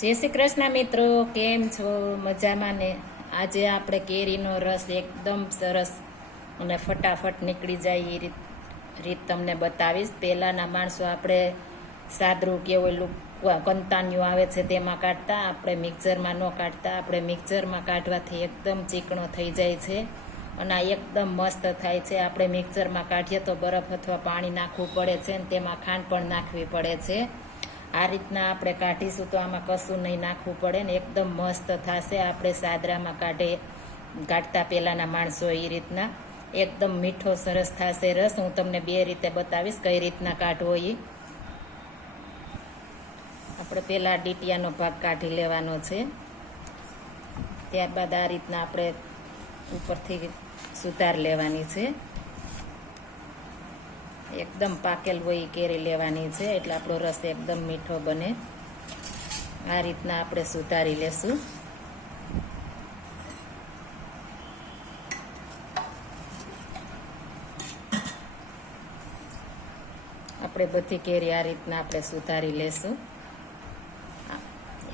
જય શ્રી કૃષ્ણ મિત્રો, કેમ છો? મજામાં ને? આજે આપણે કેરીનો રસ એકદમ સરસ અને ફટાફટ નીકળી જાય એ રીત રીત તમને બતાવીશ. પહેલાંના માણસો આપણે સાદરું કે ઓલું કંતાન્યું આવે છે તેમાં કાઢતા, આપણે મિક્સરમાં ન કાઢતા. આપણે મિક્સરમાં કાઢવાથી એકદમ ચીકણો થઈ જાય છે અને આ એકદમ મસ્ત થાય છે. આપણે મિક્સરમાં કાઢીએ તો બરફ અથવા પાણી નાખવું પડે છે અને તેમાં ખાંડ પણ નાખવી પડે છે. આ રીતના આપણે કાઢીશું તો આમાં કશું નહીં નાખવું પડે ને એકદમ મસ્ત થશે. આપણે સાદરામાં કાઢે, કાઢતા પહેલાંના માણસો એ રીતના. એકદમ મીઠો, સરસ થશે રસ. હું તમને બે રીતે બતાવીશ કઈ રીતના કાઢવો એ આપણે પહેલાં ડીટિયાનો ભાગ કાઢી લેવાનો છે. ત્યારબાદ આ રીતના આપણે ઉપરથી સુધાર લેવાની છે. એકદમ પાકેલ હોય એ કેરી લેવાની છે. એટલે આપણો રસ એકદમ મીઠો બને. આ રીતના આપણે સુધારી લેશું. આપણે બધી કેરી આ રીતના આપણે સુધારી લેશું.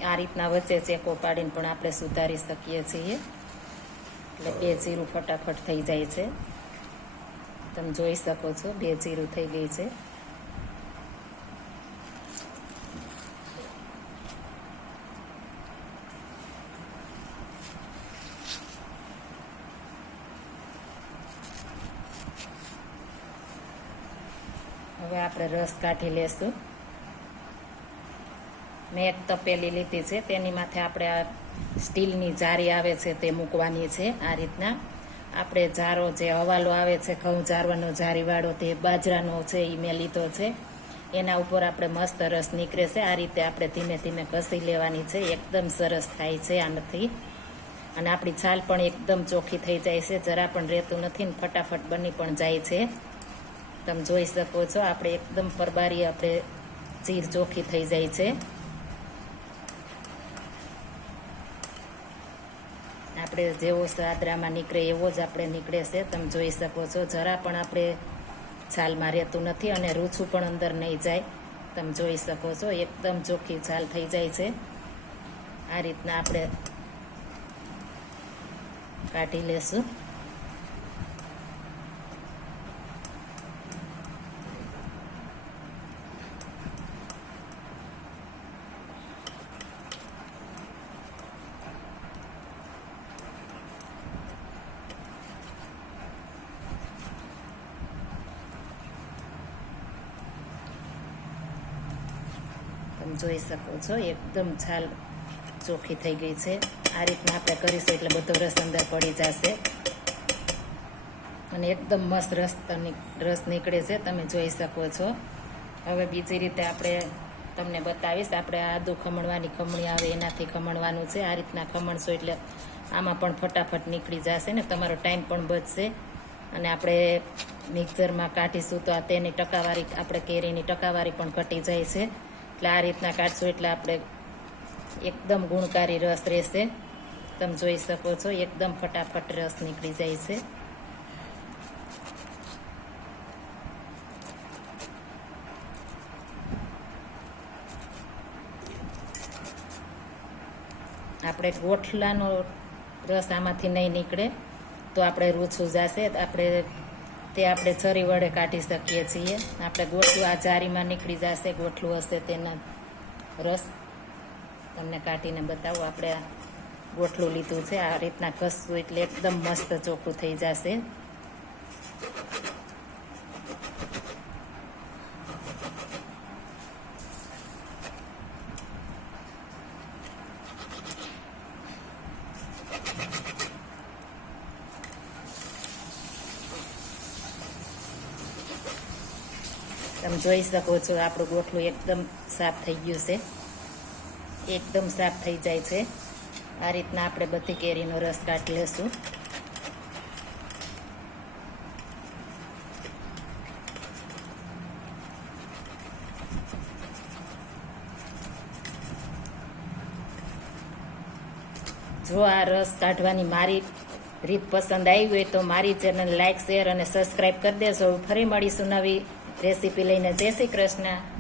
આ- રીતના વચ્ચે ચેકો પાડીને પણ આપણે સુધારી શકીએ છીએ. એટલે બે જીરું ફટાફટ થઈ જાય છે. તમે જોઈ શકો છો, બે જીરું થઈ ગઈ છે. હવે આપણે રસ કાઢી લેશું. મેં એક તપેલી લીધી છે, તેની માથે આપણે સ્ટીલની જારી આવે છે તે મૂકવાની છે, આ રીતના. આપણે જારો જે હવાલો આવે છે, ઘઉં જારવાનો જારીવાળો તે બાજરાનો છે એ મેં લીધો છે. એના ઉપર આપણે મસ્ત રસ નીકળે છે. આ રીતે આપણે ધીમે ધીમે ઘસી લેવાની છે. એકદમ સરસ થાય છે આનાથી. અને આપણી છાલ પણ એકદમ ચોખ્ખી થઈ જાય છે. જરા પણ રહેતું નથી ને ફટાફટ બની પણ જાય છે. તમે જોઈ શકો છો, આપણે એકદમ પરબારી આપણે ચીર ચોખ્ખી થઈ જાય છે. આપણે જેવો સાદરામાં નીકળે એવો જ આપણે નીકળે છે. તમે જોઈ શકો છો, જરા પણ આપણે છાલમાં રહેતું નથી અને રૂછું પણ અંદર નહીં જાય. તમે જોઈ શકો છો, એકદમ ચોખ્ખી છાલ થઈ જાય છે. આ રીતના આપણે કાઢી લેશું. તમે જોઈ શકો છો, એકદમ છાલ ચોખ્ખી થઈ ગઈ છે. આ રીતના આપણે કરીશું એટલે બધો રસ અંદર પડી જશે. અને એકદમ મસ્ત રસ રસ નીકળે છે, તમે જોઈ શકો છો. હવે બીજી રીતે આપણે તમને બતાવીશ, આપણે આદુ ખમણવાની ખમણી આવે, એનાથી ખમણવાનું છે. આ રીતના ખમણશો એટલે આમાં પણ ફટાફટ નીકળી જશે ને, તમારો ટાઈમ પણ બચશે. અને આપણે મિક્સરમાં કાઢીશું તો આ તેની ટકાવારી, આપણે કેરીની ટકાવારી પણ ઘટી જાય છે. એટલે આ રીતના કાઢશું એટલે આપણે એકદમ ગુણકારી રસ રહેશે. તમે જોઈ શકો છો, એકદમ ફટાફટ રસ નીકળી જાય છે. આપણે ગોઠલાનો રસ આમાંથી નહીં નીકળે, તો આપણે રૂછું જશે. આપણે તે આપણે છરી વડે કાઢી શકીએ છીએ. આપણે ગોઠલું આ જારીમાં નીકળી જશે, ગોઠલું હશે તેના રસ. તમને કાઢીને બતાવું, આપણે ગોઠલું લીધું છે. આ રીતના ઘસવું એટલે એકદમ મસ્ત ચોખ્ખું થઈ જશે. તમે જોઈ શકો છો, આપણું ગોઠલું એકદમ સાફ થઈ ગયું છે. એકદમ સાફ થઈ જાય છે. આ રીતના આપણે બધી કેરીનો રસ કાઢી લેશું જો આ રસ કાઢવાની મારી રીત પસંદ આવી હોય તો મારી ચેનલ લાઇક શેર અને સબસ્ક્રાઈબ કરી દેજો. ફરી મળીશું નવી રેસીપી લઈને જય શ્રી કૃષ્ણ.